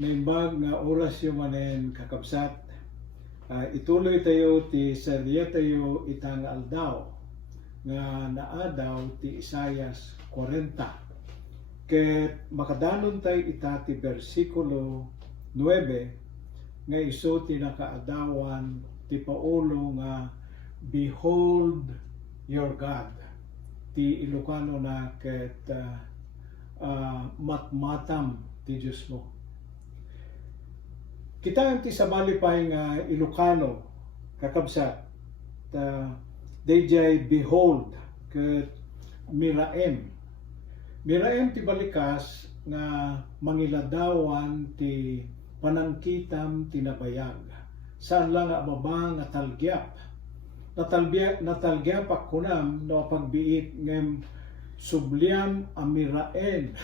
Naimbag nga oras yung manen kakabsat. Ituloy tayo ti serye tayo itang aldaw nga naadaw ti Isayas 40. Ket makadanon tayo itati versikulo 9 nga iso ti nakaadawan ti Paulo nga behold your God. Ti Ilocano na ket matmatam ti Diyos mo. Kita ang ti sabalipay nga Ilocano kakabsat dayjay behold ket miraem ti balikas nga mangiladawan ti panangkitam tinabayag saan lang nga baba nga natalgyap akunam no pagbiit ngem subliam amiraen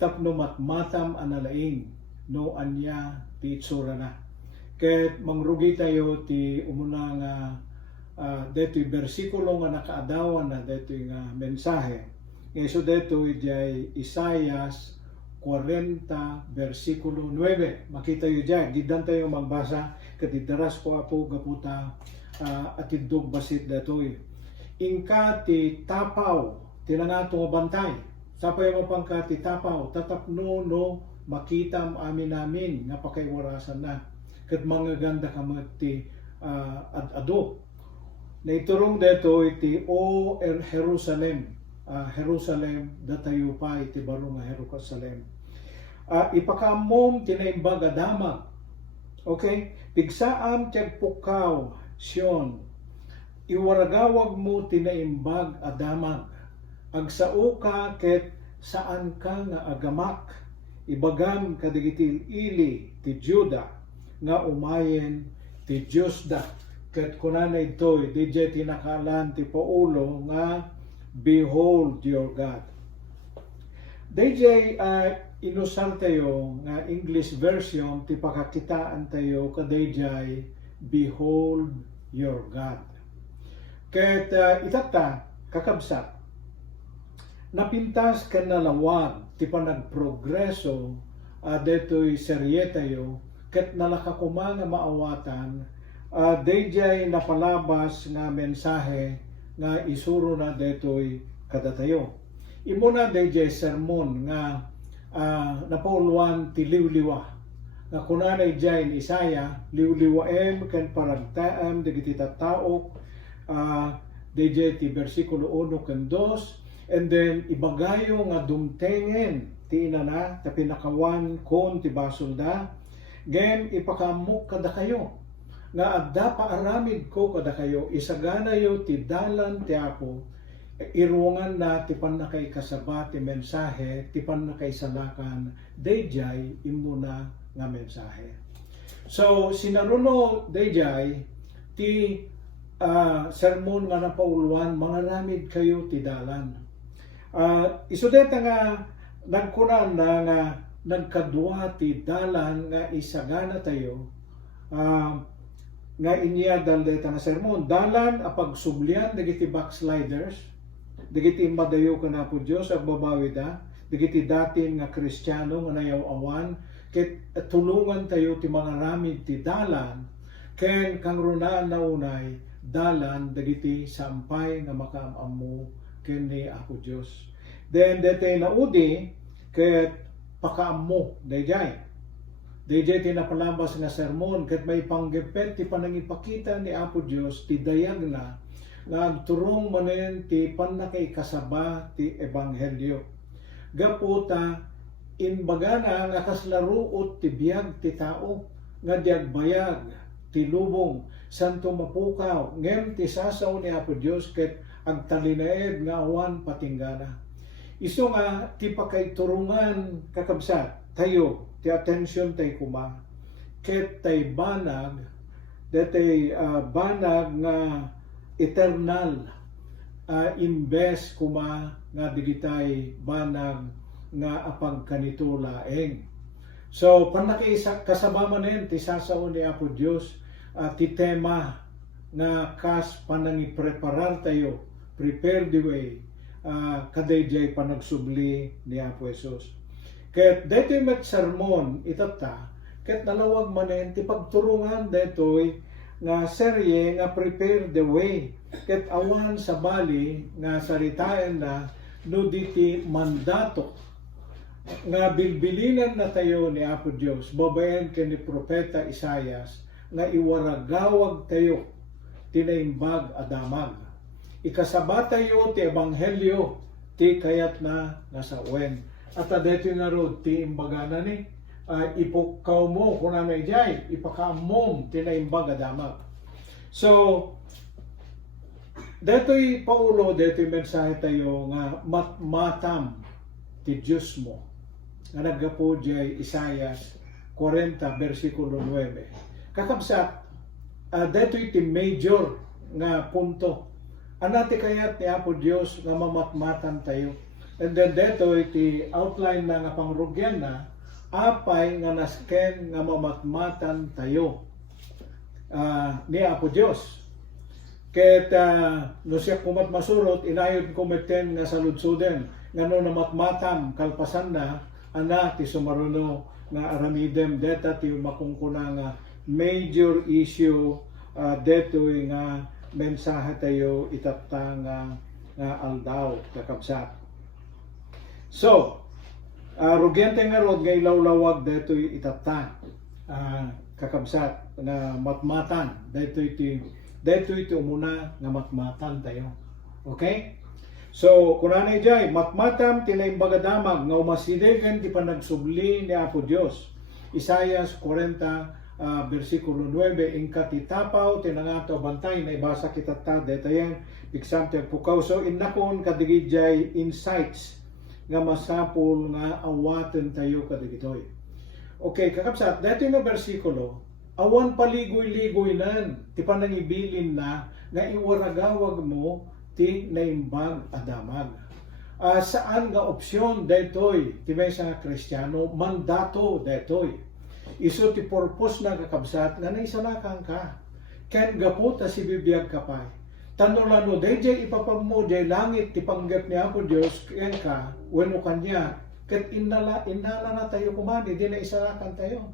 tapno matmatam analaing no anya ti itsura na. Ket mangrugi tayo ti umuna nga deto'y bersikulo nga nakaadawan na deto'y nga mensahe. Ngayon deto'y jay Isayas 40 bersikulo 9. Makita yu jay, gidan tayo magbasa ket itaras ko apo gaputa atidog basit deto'y. Ingka ti tapaw tinangato nga bantay. Sapay mo pangka ti tapaw tatapno no makitam amin nga pakaiwarasan na ket mga ganda kamet ti adado na iturong deto iti Jerusalem datayo pa iti baro nga Jerusalem ipakaamom tinaimbag adamag okay pigsaam tiag pukaw Sion iwaragawag mo tinaimbag adamag agsao ka ket saan ka nga agamak ibagam kadigiti ili ti Juda nga umayen ti Diyos da ket kunana ito'y DJ tinakalan ti Paulo nga behold your God. DJ inusal tayo nga English version ti pakakitaan tayo kadayjay behold your God. Ket itata kakabsat napintas ken nalawag ti panagprogreso deto'y serye tayo ket nalakakuma nga maawatan dayjay napalabas nga mensahe nga isuro na deto'y kadatayo. Imo na dayjay sermon nga napauluan ti liwliwa nga kunanay jay ni Isaya liwliwaem ken paragtaem dagiti tattao dayjay ti bersikulo 1 ken 2. And then ibagayo nga dumtengen ti inana ta pinakawan kon ti basulda gem ipakamok kada kayo nga adda paaramid ko kada kayo isagana yo ti dalan ti Apo irungan na ti pannakay kasaba ti mensahe ti pannakay salakan dayjay imuna nga mensahe. So sinaruno dayjay ti sermon nga napauluan mangaramid kayo ti dalan. Isudeta nga nagkunan na nga nagkadwa ti dalan nga isagana tayo nga inya daldeta nga sermon dalan apagsublian dagiti backsliders dagiti madayo kana po Dios agbabawi da dagiti datin nga Kristiyano nga nayaw-awan ket tulungan tayo ti mangaramid ti dalan ken kang runaan na unay dalan dagiti sampay nga makaamamo ken ni Apo Dios. Then detay naudi ket pakaammo dayjay tinapalabas nga sermon ket may panggepet ti panangipakita ni Apo Dios ti dayag na nagturong manen ti pannakay kasaba ti ebanghelyo. Gaputa inbagana nga kaslaruot ti biag ti tao nga diagbayag ti lubong santo mapukaw ngem ti sasaw ni Apo Dios ket agtalinaed nga awan patinggana. Isu nga ti pakaiturungan kakabsat tayo ti atensyon tay kuma ket tay banag detay banag nga eternal imbes kuma nga digitay banag nga apag kanito laeng. So pannakay kasaba manen ti sasaw ni Apo Dios ti tema nga kas panangipreparar tayo prepare the way kadayjay panagsubli ni Apo Jesus. Ket detoy met sermon itata, ket nalawag manen ti pagturungan detoy nga serye nga prepare the way. Ket awan sa bali nga saritaan na no diti mandato nga bilbilinan na tayo ni Apo Dios babayan ken ni propeta Isaias nga iwaragawag tayo tinaimbag adamag. Ikasaba tayo ti ebanghelyo ti kayat na nasa uwen. At dito nga ro ti imbagana ni ipukaw mo kung ano ijay ipakaamom tinaimbag adamag. So deto'y Paulo, deto'y mensahe tayo nga matmatam ti Diyos mo. Nga naggapo jay Isaias 40 versikulo 9. Kakabsat, deto'y ti major nga punto. Anati kayat ni Apo Diyos nga mamatmatan tayo. And then deto'y ti outline na nga pangrugyan na apay nga nasken nga mamatmatan tayo ni Apo Diyos. Ket no siya kumat masurot, inayon kometen nga saludsuden, nga no namatmatam kalpasan na, ana ti sumaruno nga aramidem, deta ti makungkuna nga major issue, detoy nga mensahe tayo itata nga aldaw, kakabsat. So, rugyente nga rod, nga ilawlawag detoy itata, kakabsat, nga matmatan, detoy iti umuna nga matmatan tayo. Okay? So, kunanay jay, matmatam tinaimbagadamak nga umasidegan ti panagsubli ni Apo Dios. Isaias 40 versikulo 9, ingka titapaw tinangato bantay na ibasa kita ta detayan piksam ti pukaw. So, innakon kadigi jay insights nga masapul nga awaten tayo kadigitoy. Okay, kakabsat, dito nga versikulo, awan paligoy-ligoy nan, ti panangibilin na nga iwaragawag mo ti naimbag adamag. Saan nga opsyon detoy ti may nga Kristiyano, mandato detoy. Iso ti purpose na kakabsat nga naisalakan ka. Ken gaputa si bibiyag kapay. Tanolano dayjay ipapammo jay langit ti panggap ni Apo Dios ken ka wenno kanya ket innala na tayo kumani di na isalakan tayo.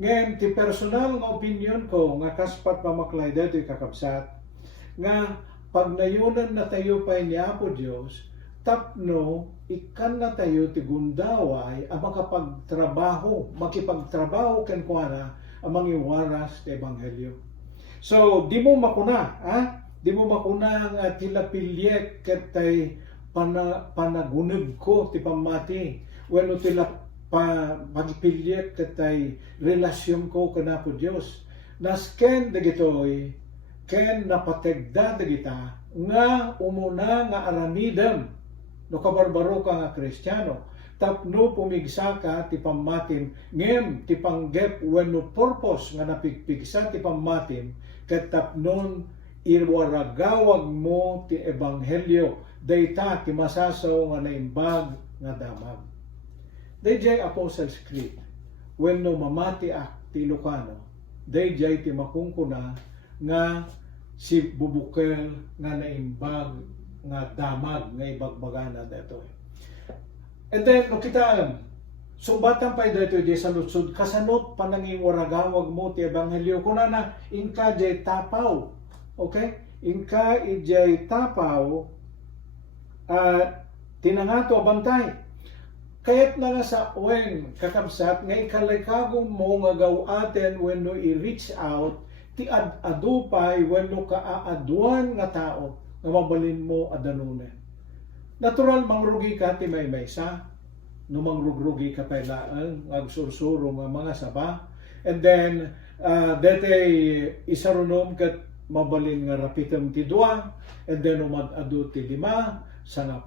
Ngayon, ti personal nga opinion ko, nga kaspat pamaklay dito kakabsat, nga pag nayunan na tayo pa ni Apo Dios, tapno, ikan na tayo ti gundaway, ang makipagtrabaho ken kuana, ang mangiwaras ti Ebanghelyo. So, di mo makuna, Di mo makuna nga tilapilyek ket tay panaguneg ko ti pamati, wenno tila pagpilyek katay relasyon ko kana po Dios. Nasken dagitoy ken napategda dagita nga umuna nga aramidem no kabarbaro ka nga Kristiyano tapno pumigsa ka ti pammatim ngem ti panggep wenno purpose nga napigpigsa ti pammatim ket tapnon iwaragawag mo ti ebanghelyo dayta ti masasaw nga naimbag nga damag. Dayjay Apostles Creed, wenno mamati ti Ilocano, dayjay ti makungkuna nga si bubukel nga naimbag nga damag nga ibagbagana detoy. And then no kita sumbatan pa dito di sa lutsud kasanot pananging waragawag mo ti ebanghelyo kunana inka jay tapaw. Okay? Inka ijay tapaw tinangato bantay. Kaya't na nga sa uweng kakabsat, nga ikalaykagong mo nga gawaten when no i-reach out, ti adupay when no kaaaduan nga tao, nga mabalin mo adanunen. Natural, mangrugi ka ti may maysa, no mangrugrugi ka pailaan, agsursuro nga mga saba, and then, dete isarunom kat mabalin nga rapitem ti dua, and then umad-adu ti 5, 10,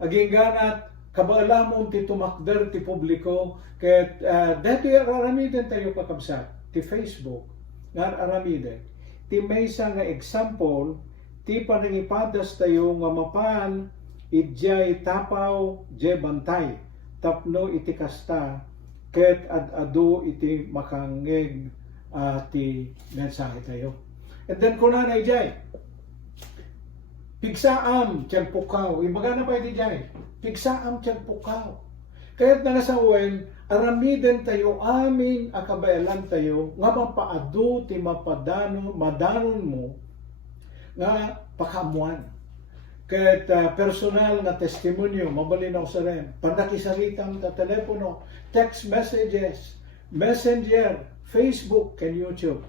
aging ganat, kabaalamon ti tumakder ti publiko ket dito aramiden tayo kakabsat ti Facebook nga aramiden ti maysa nga example ti panangipadas tayo nga mapan idjay tapaw je bantay tapno iti kasta ket adu iti makangeg ti mensahe tayo. And then kunana ijay pigsaam tiyan pukaw. Imbaga na pa iti dyan. Pigsaam tiyan pukaw. Kaya't nga sa uwen, aramiden tayo amin akabayalan tayo nga mapaadu ti madanon mo nga pakamuan. Kaya't personal nga testimonyo, mabalinaw sa rin, pandakisaritam ta telepono, text messages, messenger, Facebook, and YouTube.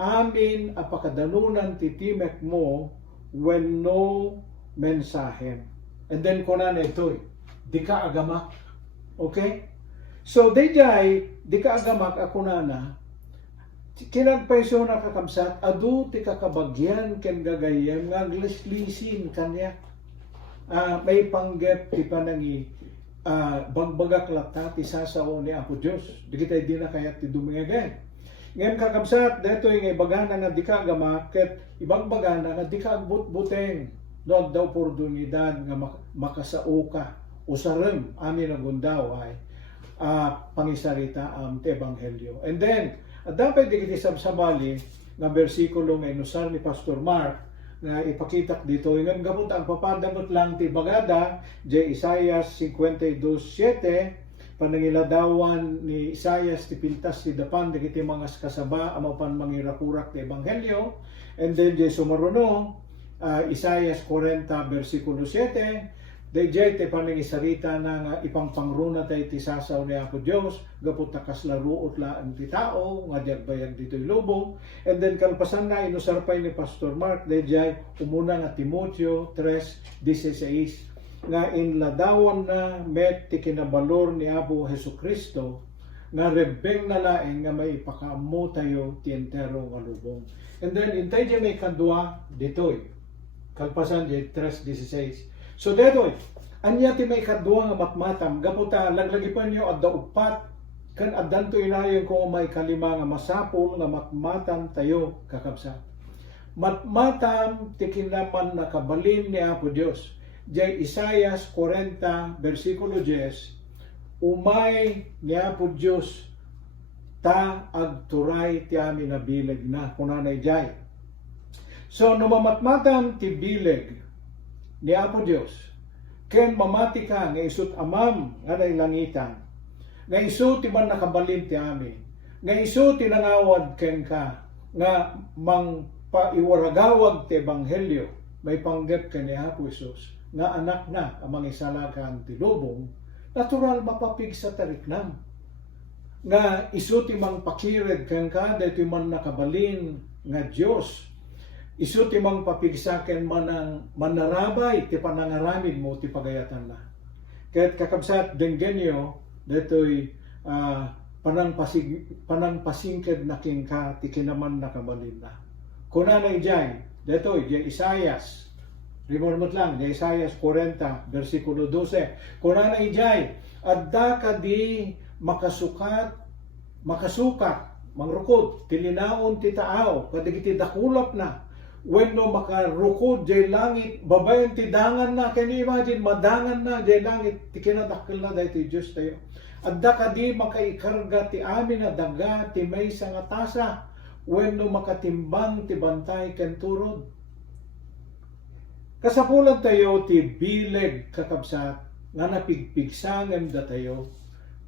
Amin apakadalunan titimek mo when no mensahe. And then kunan ito'y, di ka agamak. Okay? So, di ka agamak ako na kinagpaiso na kakabsat, adu ti kakabagyan ken gagayem nga glislisin kanya. May panggep ti panangi bagbagak lata ti sasaw ni Apo Diyos. Di kita di na kayat ti dumingagay. Ngayon kakabsat, dito yung ibagana nga di ka agamak, ket ibang bagana nga di ka agbut-buteng. No, daw oportunidad nga makasao ka. Usarem, amin ang gundaw ay pangisarita ti Ebanghelyo. And then, at dapat di kiti sabsabali nga bersikulo nga inusar ni Pastor Mark nga ipakitak dito. Yung gamot ang papadamot lang ti bagada, Isaias 52:7, panangiladawan ni Isaias ti pintas ti dapan di kiti mga kasaba amapan mangirakurak ti Ebanghelyo. And then sumaruno, Isaias 40 versikulo 7, Dayjay te paningisarita na nga ipangpangruna tayo ti sasaw ni Apo Diyos, gapot na kaslaruot laan ti tao, nga diyagbayag dito'y lubong. And then kalpasan na inusarpay ni Pastor Mark, dayjay umuna nga Timoteo 3:16, nga inladawan na met ti kinabalor ni Apo Jesucristo, nga rebeng na laeng nga may ipakaamo tayo ti entero nga lubong. And then intay dyan may kadwa dito'y, kalpasan dyan 3:16. So detoy, anya ti may kadwa nga matmatam, gaputa laglagipan niyo adda upat, kan addanto inayon ko may kalima nga masapol nga matmatam tayo kakabsat. Matmatam ti kinaman nakabalin ni Apo Dios. Jay Isaias 40 versikulo 10, umay ni Apo Dios ta agturay ti amin na bileg na kunanay jay. So numamatmatam ti bileg ni Apo Dios, ken mamati ka nga isut amam nga langitan, nga isu ti man nakabalin ti amin, nga isu ti nangawad ken ka, nga mang paiwaragawag ti Ebanghelyo, may panggep ken ni Apo Isus, nga anak na amang isalakan ti lubong, natural mapapig sa tariknam. Nga isu ti mang pakired ken ka, dahil ti man nakabalin nga Diyos, isu ti mang papigsaken manarabay ti panangaramid mo ti pagayatan na. Kaya't kakabsat denggenyo detoy panangpasingked na king ka ti kinaman nakabalin na. Kunanay jay detoy jay Isaias rimormot lang jay Isaias 40 versikulo 12. Kunanay jay adda kadi makasukat mangrukod ti linaon ti taaw kadigiti dakulap na. When no makarukod jay langit, babayan ti dangan na, can you imagine, madangan na jay langit, ti kinadakil na dahil ti Diyos tayo. Adda ka di makaikarga ti amin na daga, ti may nga tasa, when no makatimbang ti bantay ken turod. Kasapulan tayo ti bileg kakabsat, nga napigpigsangan da tayo,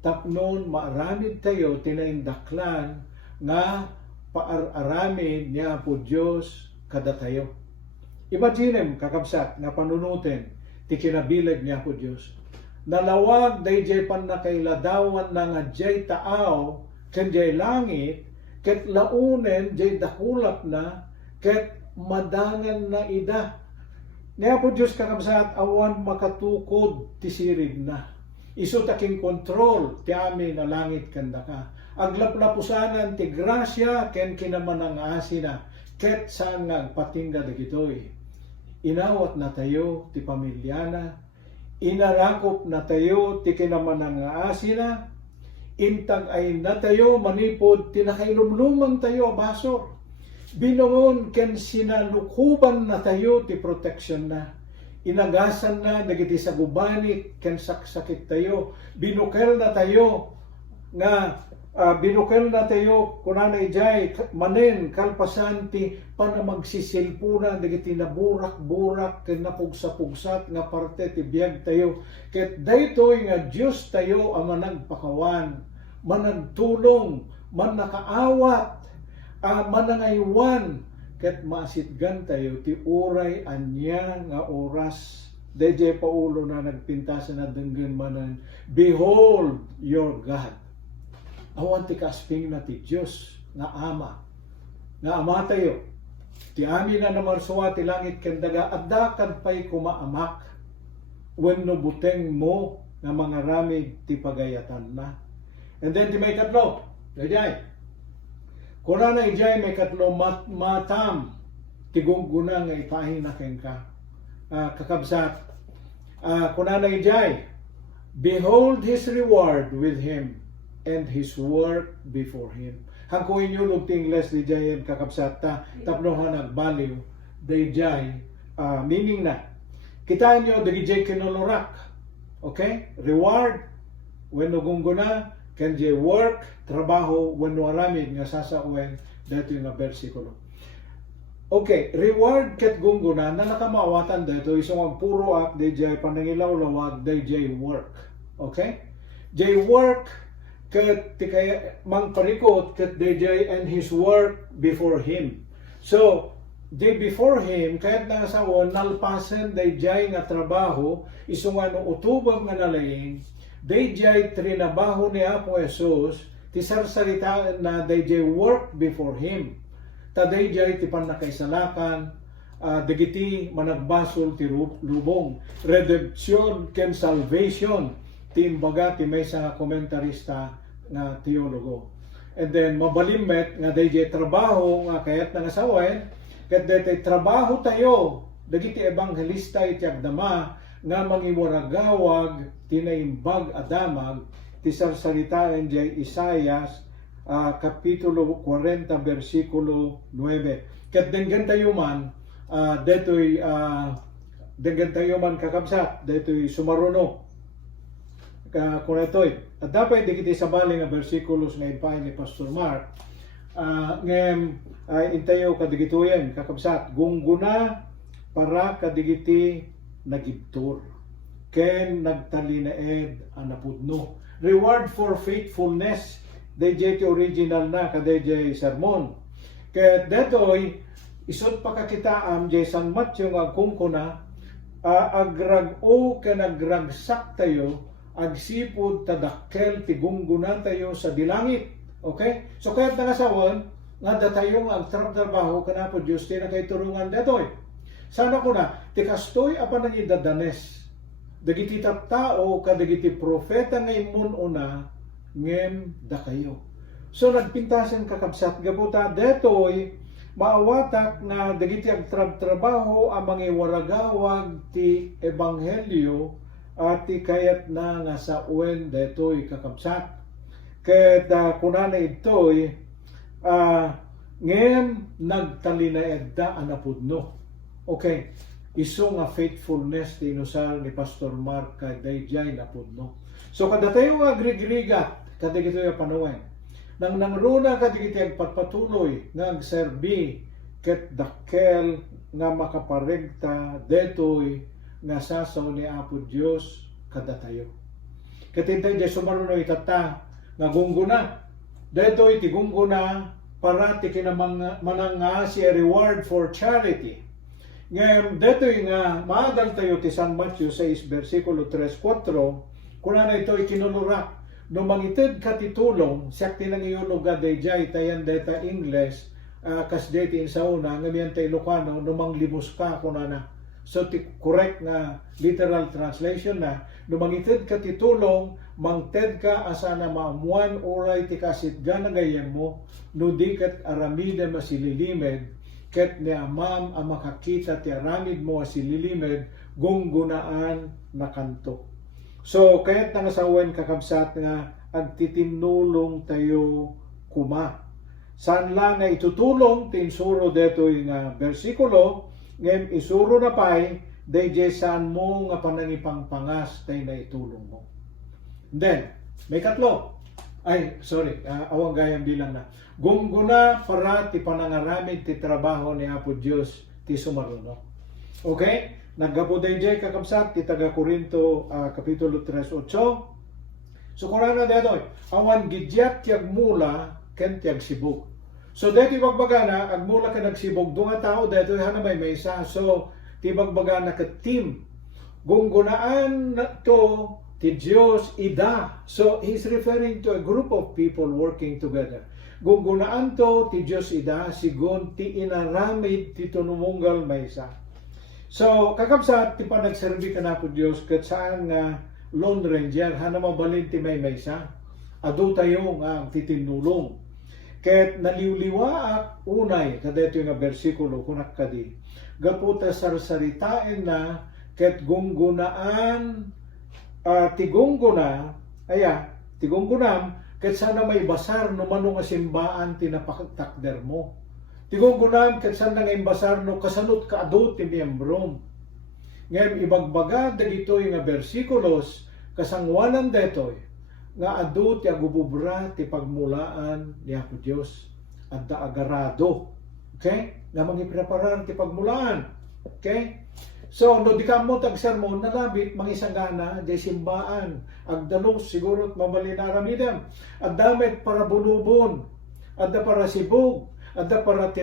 tapnon maaramid tayo, tinaindaklan, nga paararamid niya po Diyos, kada tayo. Imagine kakabsat nga panunutin ti kinabileg niya po Diyos. Nalawag dayjay pan nakailadawan na nga jay taaw ken jay langit ket launen jay dakulap na ket madangan na ida. Niya po Diyos kakabsat awan makatukod ti sirib na. Isu taking kontrol ti amin na langit kanda ka. Aglaplapusanan ti grasya ken kinamanang asina. Ket saan nga patingga dagitoy. Inawat na tayo ti pamilyana, inarakop na tayo ti kinamanang asina, intag ay na tayo manipod ti nakailumluman tayo basor. Binungon ken sinalukuban na tayo ti protection na. Inagasan na dagiti sagubani ken saksakit tayo. Binukel na tayo nga binukal na tayo kunana ijay manen kalpasan ti panamagsisilpuna dagiti naburak-burak ken napugsa-pugsat nga parte ti biag tayo ket daytoy nga Dios tayo ang managpakawan managtulong manakaawat manangaywan ket maasitgan tayo ti uray anya nga oras DJ Paulo na nagpintasan na denggan manan behold your God. Awan ti kasping na ti Diyos nga ama tayo ti amin na namarsuwa ti langit ken daga adda kad pay kumaamak wenno buteng mo nga mga ramid ti pagayatan na. And then ti may katlo dayay kuna na ijay may katlo matam ti gungguna nga ipahin na ken ka kakabsat kuna na ijay behold his reward with him and his work before him. Hangko inyo lugting Leslie Jayen kakabsata tapnohan nagbaliw dayjay meaning na kita nyo dagijay kinolorak okay reward when gunguna can jay work trabaho when aramid nga sasawen dito yung bersikulo. Okay, reward ket gunguna na nakamawatan dito isong ang puro ak dayjay panangilawlawag dayjay work okay jay work ket ti kaya mang parikot ket DJ and his work before him. So, day before him, kahit nga asawon, nalpasan DJ nga trabaho, iso nga no utubang nga nalaing, DJ trinabaho ni Apo Jesus, ti sarsaritaan na DJ work before him. Ta DJ ti panakaisalakan, dagiti managbasol ti lubong, redemption ken salvation, ti imbaga ti may sa komentarista na teologo. And then mabalimet nga dayjay trabaho nga kayat nga sawen ket dayjay trabaho tayo dagiti ebanghelista iti agdama nga mangiwaragawag tinaimbag adamag ti sarsaritaan jay Isaias kapitulo 40 bersikulo 9. Ket denggan tayo man detoy denggan tayo man kakabsat detoy sumaruno kung ito'y at dapat di kita sabali nga versikulos nga ipahin ni Pastor Mark ngem intayo kadigituyan kakabsat gungguna para kadigiti nagibtur ken nagtalinaed anapudno reward for faithfulness DJ original na kadej sermon ket detoy isut pa kakitaam jay San Matthew nga kungkuna agrag-o ken agragsak tayo agsipod tadakkel ti gungguna tayo sa dilangit. Okay? So kahit nangasawan, nga datayo ang trabaho kana po Diyos ti na kay turungan detoy. Sana ko na, ti kastoy apan nang idadanes. Dagiti tattao kadagiti profeta nga imun una ngem da kayo. So nagpintasan kakabsat gabuta detoy maawatak na dagiti agtrabaho amang iwaragawag ti ebanghelyo at kayat na nga sa uwen detoy kakabsat ket kunana itoy ngem nagtalinaed da anapudno okay iso nga faithfulness ti inusal ni Pastor Mark kay dayjay napudno so kada tayo nga agrigrigat kadigito yung panuwen nang nangruna kadigito yung patpatuloy nga agserbi ket dakkel nga makaparegta detoy nga sasaw ni Apo Dios kada tayo. Katintay di sumaruno itata nga gungguna. Detoy ti gungguna para ti kinamanga si reward for charity. Ngayon detoy nga maadal tayo ti San Matthew 6 versikulo 3-4 kuna na ito'y kinulurak no mangited ka ti tulong siyak ti nang iyuluga dayjay tayan deta English kas deti insauna ngamian tay Ilocano no manglimus ka kuna na. So, correct na literal translation na, numangited ka titulong, mangted ka asa na maamuan oray ti kasit ganagayan mo, no di kat aramida masililimed, ket ni amam ang makakita ti aramid mo asililimed, gunggunaan na kanto. So, kaya't nangasawan kakabsat nga, agtitinulong tayo kuma. Saan lang nga itutulong, tinsuro detoy nga versikulo, ngem isuro na pay dayjay saan mo nga panangipangpangas tay na itulong mo. Then may katlo Ay, sorry, awang gayang bilang na. Gungguna para ti panangaramid ti trabaho ni Apo Dios ti sumaruno. Okay? Naggabuday jay kakabsat ti taga Korinto kapitulo 3:8. So kurana detoy, awan gidyat tiag mula ken tiag sibuk. So deti bagbagana agmula ka nagsibog dunga tao detoy hanabay may isa. So ti bagbagana ka team gunggunaan na to ti Dios ida. So he's referring to a group of people working together. Gunggunaan to ti Dios ida sigon ti inaramid ti tunumunggal may isa. So kakabsat ti panagserbi ka na po Dios ket saan nga Lone Ranger, hana mabalin ti may maysa. Adu tayo nga titinulong. Ket naliwliwaak unay, kadeto yung bersikulo, kunak kadi. Gaputa sarsaritain na, ket gunggunaan, tigunggunam, ket sana may basar no manong asimbaan tinapaktakder mo. Tigunggunam, ket sana nga imbasar no kasanot ka adu ti miyembrom. Ngayon ibagbaga dagitoy nga bersikulos kasangwanan detoy nga adu ti agububra ti pagmulaan ni Apo Dios adda agarado. Okay? Nga mangipreparar ti pagmulaan. Okay? So no di ka mo tag sermon nalabit mangisangana di simbaan agdalos siguro mamalinaramidam addamet para bulubon adda para sibog adda para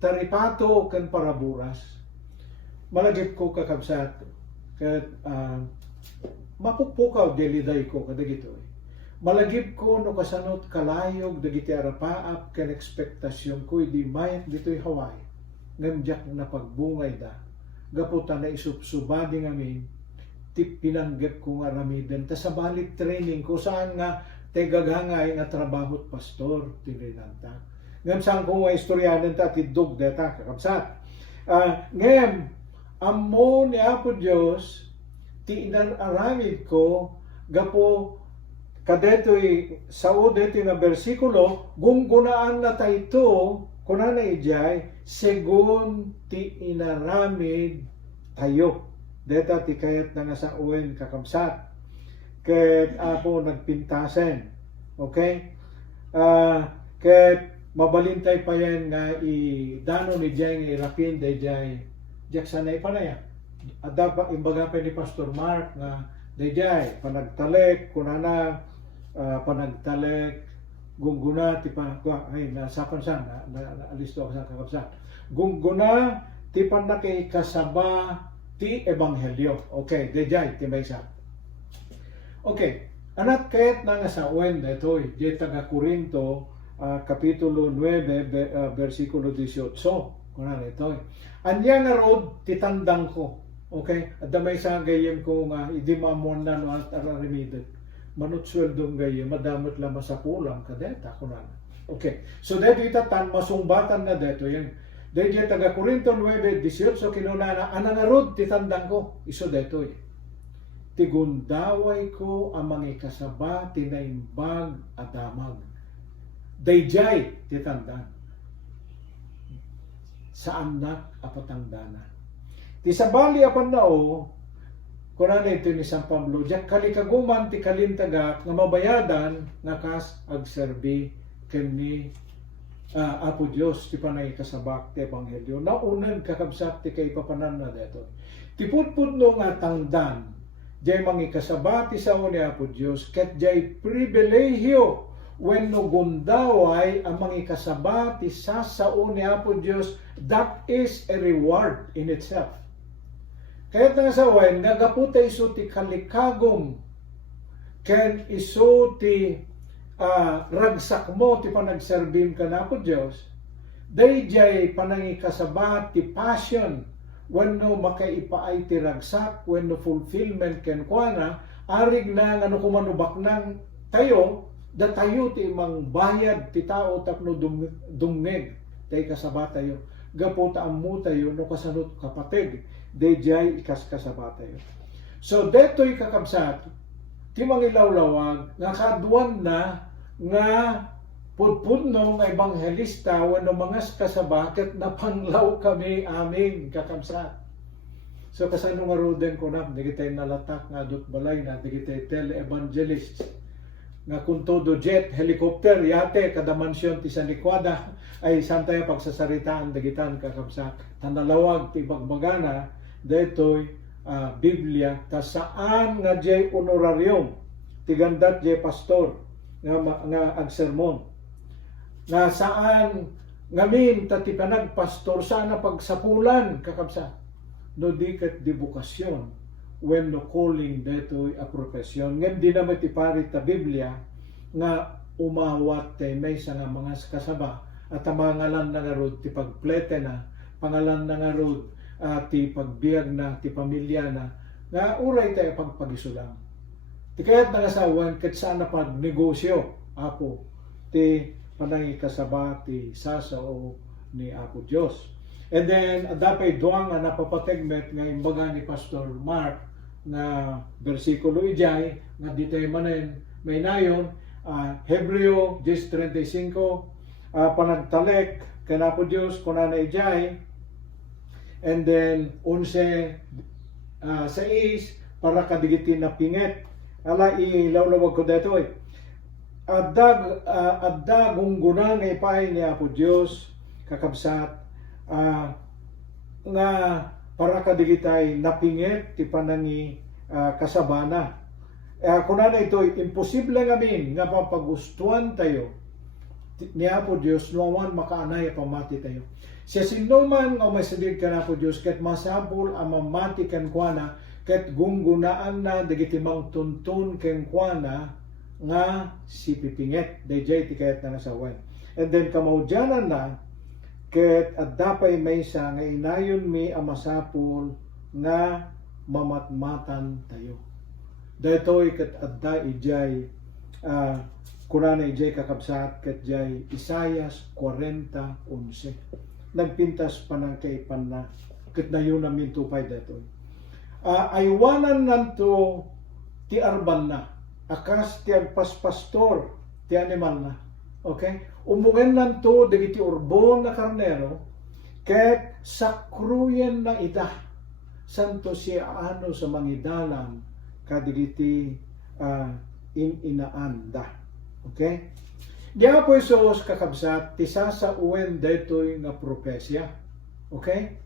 taripato ken para buras. Malagip ko kakabsat ket mapukpukaw diliday ko kadagito. Malagip ko no kasanot kalayog dagiti arapaap ken ekspektasyon ko di mayat ditoy Hawaii ngamjak na pagbungay da gaputan na isubsubadi ngamin ti pinanggep ko nga ramiden ta sa balik training ko saan nga tegagangay nga trabahot pastor tinrinanta ngam saan ko nga istoryanan ta ti dog deta kakabsat ngem ammo ni Apo Dios ti inaramid ko gapo kadetoy sao detoy nga bersikulo gunggunaan na tayto kunana ijay segun ti inaramid tayo deta ti kayat na nga sa uwen kakabsat ket Apo nagpintasen. Okay? Ket mabalintay pa yan nga idano ni jay nga irapin de jay Jacksanay pa na yan. Adda pa imbaga pa ni Pastor Mark nga dayjay panagtalek kunana panagtalek gungguna ti pa ay nasapan sa alisto sa kakabsat. Gungguna ti panakay kasaba ti ebanghelyo. Okay, dayjay ti maysa. Okay, anat kayat na nga sa uwen detoy di taga Korinto kapitulo 9 versikulo 18. Kunana itoy. Anya nga rod titandang ko. Okay? At damay sa gayem ko nga idimamon na no at ararimidet. Manot sweldong gayem madamot lang sa pulang kadeta kunana. Okay. So dito itatan masungbatan na dito yan. Dito taga Korinto 9:18 so kinunana ana nga rod titandang ko. Iso dito tigundaway ko ang mga kasaba tinaimbag adamag. Dayjay titandang sa anak apatangdana. Ti sabali apan nao, kunana ito ni San Pablo, diyak kalikaguman ti kalintagak nga mabayadan nga kas agserbi ken ni Apo Dios ti panay kasabak ti ebanghelyo. Naunan kakabsat ti kay papanan na deto. Ti putputno nga tangdan, jay mangi kasabati sa ni Apo Dios, ket jay pribilehiyo when no gundaway ang mga kasaba ti sasao ni Apo Dios, that is a reward in itself. Kaya nga sa wen nagaputa iso ti kalikagom ken iso ti ragsak mo ti panagserbim ka na Apo Dios, dayjay panangi kasaba ti passion when no makaipaay ti ragsak when no fulfillment ken kuana arig na ngano kumanubak nang tayo da tayo ti mang bayad ti tao tapno dumngeg tay kasaba tayo gaputa ammo tayo no kasanot kapatid dayjay ikas kasaba tayo. So detoy kakabsat ti mangilawlawag nga kaduan na nga pudpudno nga ebanghelista wenno mga kasaba ket napanglaw kami amin kakabsat. So kasano nga roden ko na digitay nalatak nga dut balay na digitay tele evangelist nga kung todo jet, helicopter, yate, kada mansyon ti sa likwada, ay santay pagsasaritaan dagitan kakabsat. Tanalawag ti bagbagana, detoy Biblia, ta saan nga jay honorarium, ti gandat jay pastor, nga agsermon. Nga saan ngamin ta ti panagpastor sana pagsapulan kakabsat. No di ket di bukasyon, when no calling detoy a profession. Ngem di naman ti parit ta Biblia nga umawat tay may nga mga kasaba at ang pangalan na nga rod ti pagplete na, pangalan na nga rod ti pagbiag na, ti pamilya na, nga uray tayo pagpagisulang. Ti kaya't nangasawan ket sana pag negosyo apo ti panangikasaba ti sasao ni Apo Dios. And then adapay duang nga napapategmet nga imbaga ni Pastor Mark na bersikulo ijay nga ditay manen may nayon Hebreo 10:35 panagtalek kana po Dios kunana ijay, and then 11 para kadigiti na pinget ala ilawlawag ko detoy adda gunggunan nga ipay ni Apo Dios kakabsat nga para kadigitay napinget ti panangi kasabana. Kunana ito, imposible ngamin nga papagustuhan tayo ni Apo Dios nuawan makaanay pamati tayo. Siya sinuman nga masidid ka na Apo Dios ket masabol ang mamati ken kuana ket gunggunaan na dagiti mang tuntun ken kuana nga si pipinget dayjay ti kayat na nasawan. And then kamaujanan na ket addapay maysa nga inayon mi a masapul nga mamatmatan tayo. Daytoy ket adda ijay kunana ijay kakabsat ket jay Isaias 40:11. Nagpintas panang kaipan na ket nayon namin tupay daytoy. Aywanan nanto ti arban na akas ti agpaspastor ti animal na. Okay? Umungan nanto dagiti urbon na karnero ket sakruyen na ita santo siya ano sa mangidalan kadigiti inaanda. Okay? Diya po Isos kakabsat ti sasauwen daytoy nga propesya. Okay?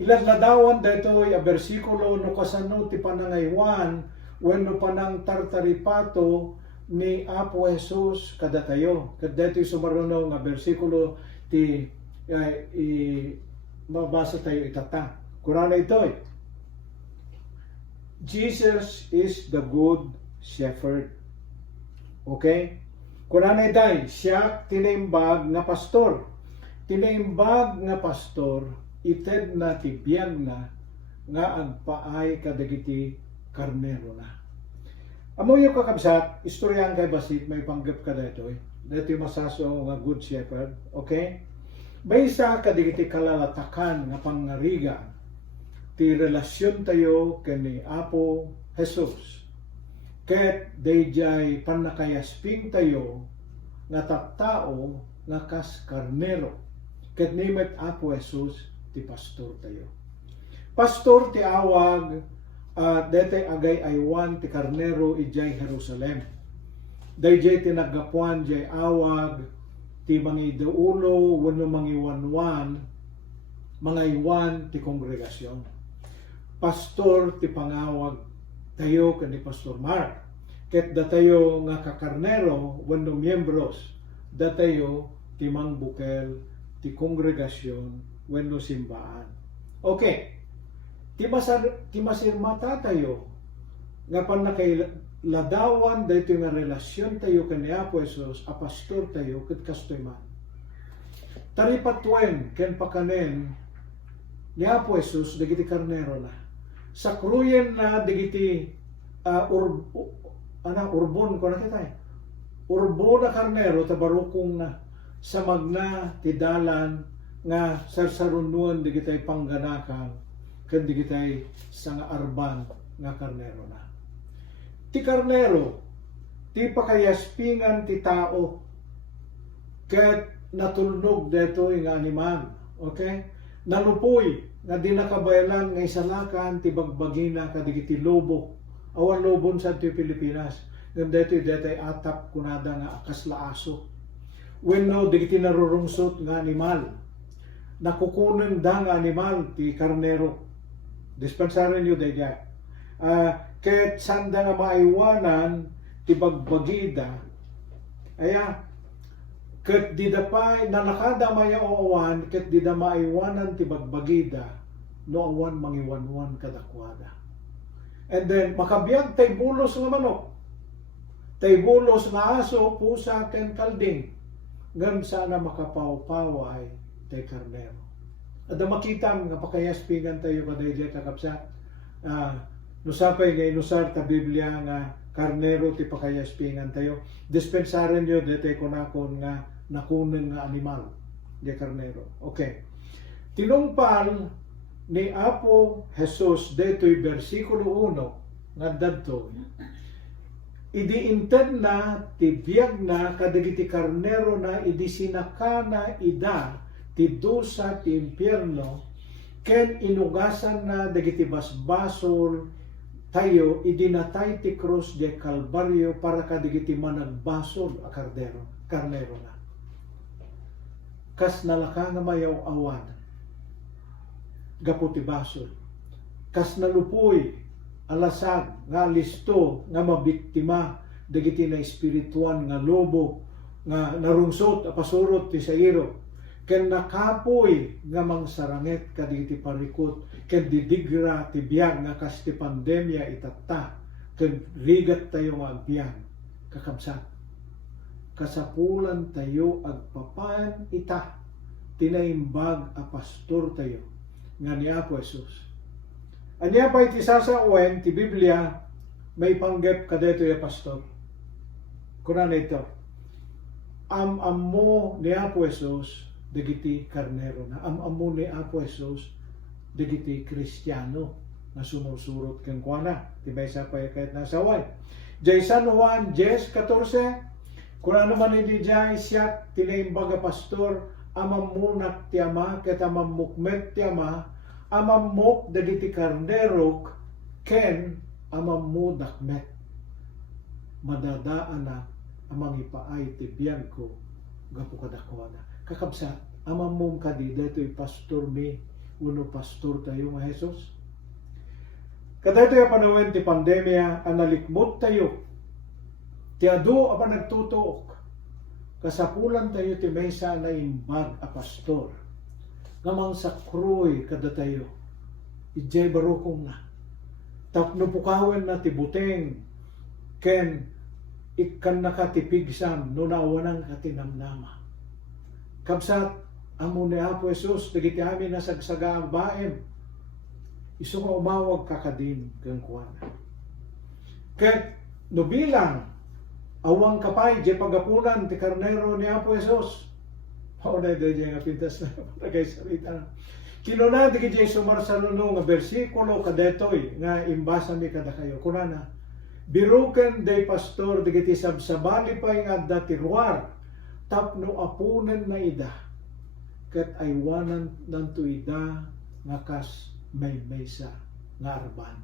Iladladawan daytoy a bersikulo no kasano ti panangaywan wenno panang tartaripato ni Apo Jesus kadatayo. Kadato'y sumaruno nga bersikulo ti mabasa tayo itata. Kurana ito'y Jesus is the good shepherd. Okay? Kurana ito'y siya tinaimbag nga pastor. Tinaimbag nga pastor ited na tibiyag na nga agpaay kadagiti karnero na. Amo yung kakabsat, istoryahan kay basit, may panggap ka dito. Dito yung masaso nga good shepherd. Okay? Baysa kadigiti kalalatakan nga pangariga ti relasyon tayo kani Apo Jesus. Ket dayjay panakayasping tayo nga tattao nga kas karnero. Ket nimet Apo Jesus ti pastor tayo. Pastor ti awag dete agay aywan ti karnero ijay Jerusalem. Dayjay tinagapuan jay awag ti mangidaulo wenno mangiwanwan mga iwan ti kongregasyon. Pastor ti pangawag tayo kani Pastor Mark. Ket datayo nga kakarnero wenno miyembros datayo ti mangbukel ti kongregasyon wenno simbahan. Okay. Ti masirmata tayo nga panakay ladawan dayto nga relasyon tayo kani Apo Jesus a pastor tayo ket kastoy man. Taripatwen ken pakanen ni Apo Jesus dagiti karnero na. Sakruyen na dagiti urbon ko na kitay. Urbo na karnero tabarukong na sa magna ti dalan nga sarsarunuan digitay pangganakan ken digitay sa nga arban nga karnero na. Ti karnero ti pakayaspingan ti tao ket natulnog detoy nga animal. Okay? Nalupoy nga di nakabayalan nga isalakan ti bagbagina kadigiti lobo. Awan lobon sa ti Pilipinas. ngam detoy atap kunada nga kasla aso. Wenno digiti narurungsot nga animal. Nakukunan da nga animal ti karnero. Dispensarin nyo daya. Kahit sanda nga maiwanan ti bagbagida, aya, kahit di da pa nalakada maya oawan, kahit di da maiwanan ti bagbagida, no awan mangiwanwan kadakwada. And then, makabiyag tay bulos nga manok, tay bulos nga aso, pusa, ken kalding, ngam sana makapawpaway tay karnero. At makita nga pakayaspingan tayo kaday kakapsat. Nusapay nga inusar ta Biblia nga karnero ti pakayaspingan tayo. Dispensaren nyo dete kunakon nga nakunan nga animal. Di karnero. Okay. Tinumpal ni Apo Jesus deto'y versikulo 1 nga dadto. Idi inted na ti biyag na kadagiti karnero na idi sinakana ida ti dusa ti impyerno ken inugasan na dagiti basbasol tayo idinatay ti krus de Kalbaryo para kadagiti managbasol a karnero na. Kas nalaka nga mayaw awan gapu ti basol. Kas nalupoy alasag nga listo nga mabiktima dagiti na espirituan nga lobo nga narungsot a pasurot ti sairo. Ken nakapoy nga mangsaranget kaditi parikot ken didigra ti biyag nga kas ti pandemya itatta ken rigat tayo nga agbiag kakabsat kasapulan tayo agpapan ita tinaimbag a pastor tayo nga ni Apo Jesus. Anya pa iti sasawen ti Biblia may panggep kadito ya pastor. Kunan ito. Am-ammo ni Apo Jesus dagiti karnero na am-amo ni Apo Jesus dagiti Kristiyano na sumusurot ken kuana ti maysa pa kahit nasaway. Jay San Juan 10:14 kun ano man hindi jay siya tinaimbag pastor amamunak ti ama ket amamukmet ti ama amamok dagiti karnero ken amammo dakmet madadaan na amang ipaay ti biyag ko gapu kadakwada. Kakabsat, amamong kadi deto'y pastor mi, uno pastor tayo nga Jesus. Kada ito'y panawin ti pandemya, analikmot tayo. Ti adu apa nagtutuok. Kasapulan tayo ti maysa na imbag a pastor. Ngamang sakroy kada tayo. Ijay barukong na. Tapno pukawen na ti buteng. Ken ikan nakatipigsam no nawanan katinamnama. Kabsat, amo ni Apo Jesus, dagiti amin na sagsaga ang baem. Iso nga umawag kakadin kang kuwana. Ket no bilang awang kapay, di pagapunan ti karnero ni Apo Jesus. Paunay da di nga pintas na palagay salita. Kinuna di ki sumarsaluno nga bersikulo kadetoy nga imbasa mi kada kayo. Kunana, biruken de pastor digiti sabsabali pa nga dati ruar. Tapno apunan na ida ket aywanan nanto ida nga kas may maysa nga arban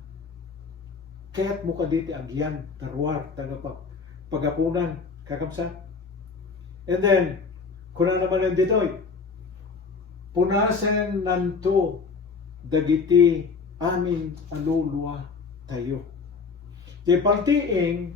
ket mo kaditi agyan tarwar taga pagapunan kakabsat. And then kuna naman ditoy punasen nanto dagiti amin alulwa tayo. Di paltiing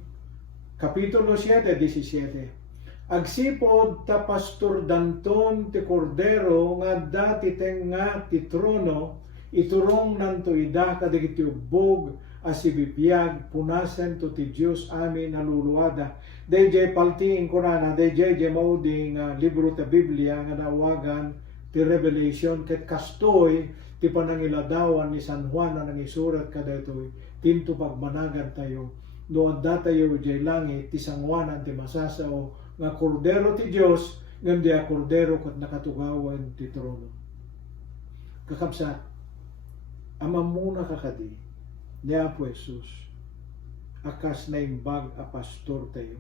kapitulo 7:17 agsipod ta pastor Danton ti Cordero nga dati tenga ti trono iturong nanto ida kadagiti ubbog asibipiyag punasen to ti Dios amin naluluwada. Dayjay paltiin kunana dayjay mauding libro ta Biblia nga nawagan ti Revelation ket kastoy ti panangiladawan ni San Juan na nangisurat kadaytoy tinto pagmanagan tayo no adda tayo jay langit ti sangwanan ti masasao nga kordero ti Dios ngem dia kordero ket nakatugawan ti trono. Kakabsat, amamuna kakadi ni Apo Jesus akas na imbag a pastor tayo.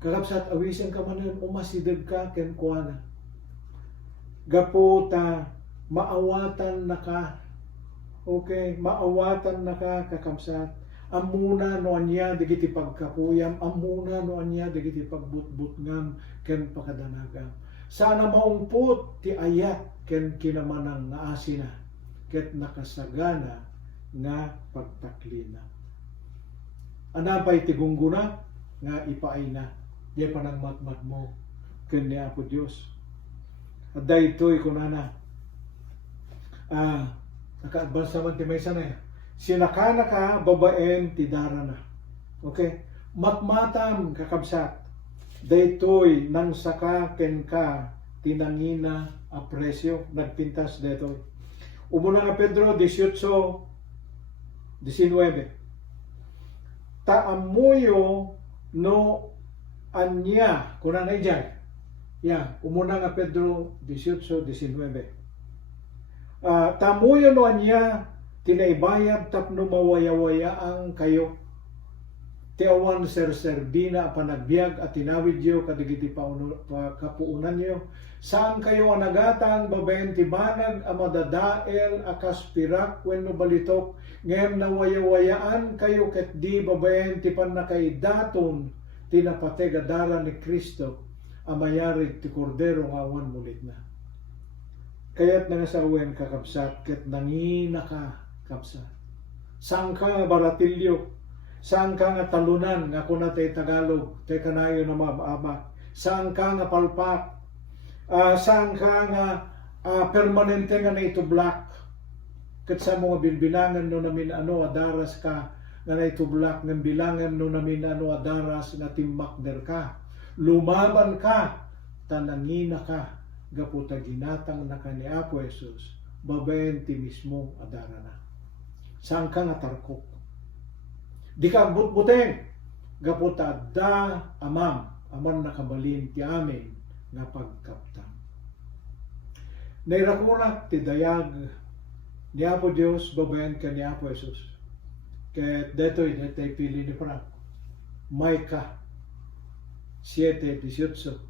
Kakabsat, awisan ka manan umasidag ka ken kuana. Gapo ta maawatan na ka. Okay, maawatan na ka kakabsat. amuna no anya digiti pagkapuyam, amuna no anya digiti pagbutbutngam ken pakadanagam. Sana maungput ti ayat ken kinamanang naasina ket nakasagana nga pagtaklina. Anapay ti gungguna nga ipaayna di panang matmat mo ken ni Apo Dios. At daytoy kunana naka-advance naman ti maysa na sinakana ka babaen ti darana. Okay? Matmatam kakabsat. Daytoy nang saka ken ka tinangina a presyo nagpintas daytoy. Umuna nga Pedro 18:19. Taamuyo no anya kunana ijay. Umuna nga Pedro 18:19. Tamuyo no anya tinaibayad tapno mawaya-wayaang kayo. Ti awan serserbina panagbiag at tinawid yo kadigiti kapuunan yo. Saan kayo anagatang babaen ti banag a madadael akas pirak wenno balitok ngem nawaya-wayaan kayo ket di babaen ti panakaidaton tinapatega ni Kristo amayarig ti kordero nga awan mulit na. Kaya't nangasawen kakabsat ket nangina ka kapsat. Saan ka nga baratilyo? Saan ka nga talunan nga kuna tay Tagalog, tay kanayo na mababa? Saan ka nga palpak? Saan ka nga permanente nga naitublak? Ket sa mga bilbilangan no namin adaras ka nga naitublak ng bilangan no namin adaras na timmakder ka. Lumaban ka, tanangina ka. Gaputa ginatang na ni Apo Jesus, babaen ti mismo adarana. Saan ka nga tarkok? Di ka butbuteng, gaputa da aman nakabalin ti amin nga pagkaptam. Nairakunak ti dayag ni Apo Dios, babaen ka ni Apo Jesus. Ket detoy pili ni Frank. Micah 7:18.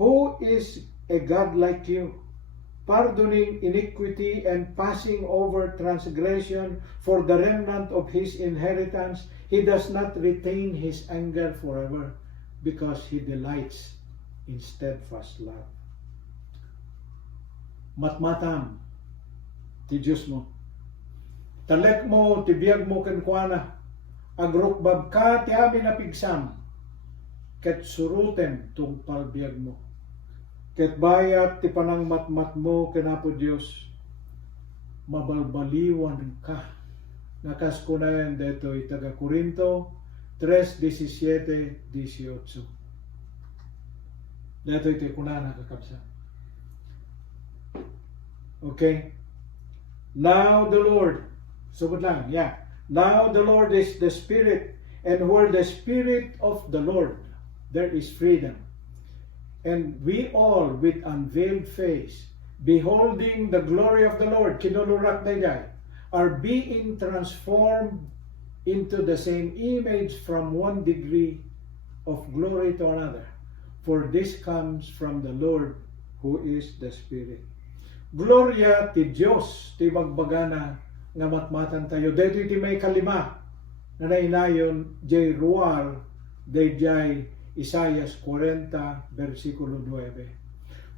Who is a God like you, pardoning iniquity and passing over transgression for the remnant of his inheritance? He does not retain his anger forever, because he delights in steadfast love. Matmatam ti Diyos mo. Talek mo, tibiyag mo kenkwana. Agrukbab ka ti amin na pigsam. Ket suruten tung palbiyag mo. Ket bayat ti panang matmat mo kenapo Dios, mabalbaliwan ka. Nakas kunayan deto taga Corinto 3:17-18. Deto iti kunana kakabsa. Okay? Now the Lord, subot lang, Now the Lord is the Spirit, and where the Spirit of the Lord, there is freedom. And we all with unveiled face, beholding the glory of the Lord, kinulurak na jay, are being transformed into the same image from one degree of glory to another. For this comes from the Lord, who is the Spirit. Gloria ti Diyos, ti bagbagana nga matmatan tayo. Dito iti may kalima na nainayon, jay ruar, day jay Isaias 40, versikulo 9.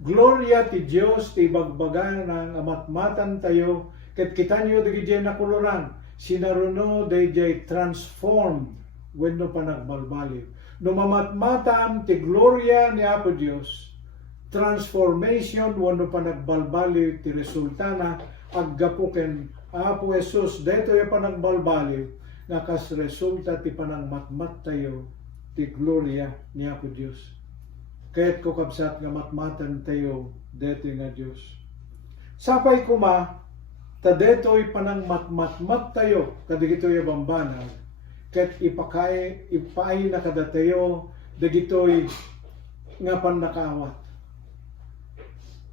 Gloria ti Diyos, ti bagbagan ng amatmatan tayo, ket kita nyo di nakuluran, sinaruno di transformed, when no panagbalbaliw. No mamatmatam ti gloria ni Apo Diyos, transformation, when no panagbalbaliw, ti resultana, aggapuken Apo Jesus, dito yung panagbalbaliw, nga kas resulta ti panagmatmat tayo, ti gloria ni Apo Diyos. Kaya't ko kabsat nga matmatan tayo deto nga Diyos. Sapay kuma, ta deto'y panang matmatmat tayo, kadigito'y bambanag, kaya't ipaay na kada tayo, dagito'y nga panakawat.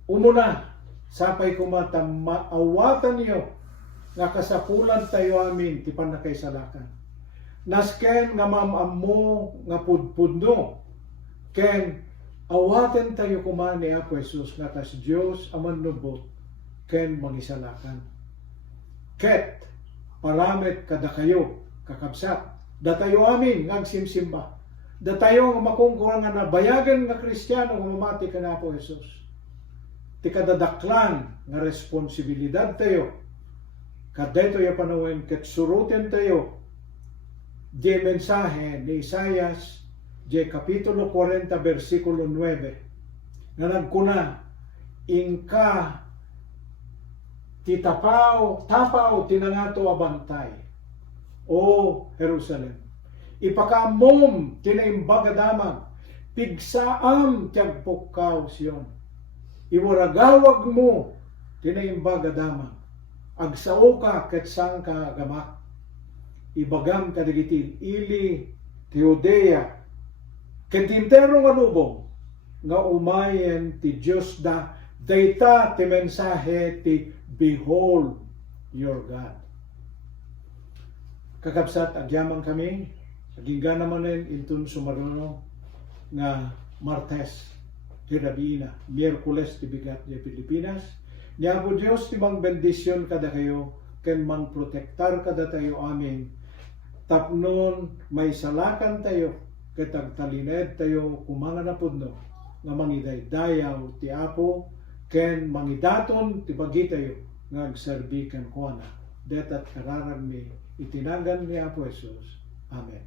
Umuna, sapay kuma, ta maawatan niyo, nga kasapulan tayo amin, ti panakaisalakan. Nasken nga mamamu nga pudpudno, ken awaten tayo kuma ni Apo Jesus nga kas Diyos aman nubot, ken mangisalakan. Ket paramet kada kayo kakabsat. Datayo amin nga simsimba. Datayo nga makungkuran nga nabayagan nga Kristiyano nga mamati ka na po Jesus. Ti kadadaklan nga responsibilidad tayo. Kadto ya panawin ket surutin tayo di mensahe ni Isaias di kapitulo 40 versikulo 9 nga nagkuna inka tapaw tinangato abantay o Jerusalem ipakamom tinaimbag damag pigsaam tiyagpukaw Sion iwaragawag mo tinaimbag damag agsao ka ket sang ka gamak ibagam kadigiti ili Teodea ket intero nga lubong nga umayen ti Dios da dayta ti mensahe ti behold your God. Kakabsat agyaman kami agingga naman intun sumaruno nga Martes ti Rabina, Miyerkules ti bigat di Pilipinas. Niya po Diyos ti mang bendisyon kada kayo ken mang protektar kada tayo amin tapnon may salakan tayo ketag talined tayo kumanga na pudno nga mangidaydayaw ti Apo ken mangidaton ti bagi tayo nga agserbi ken kuana detat kararag mi itinagan ni Apo Jesus. Amen.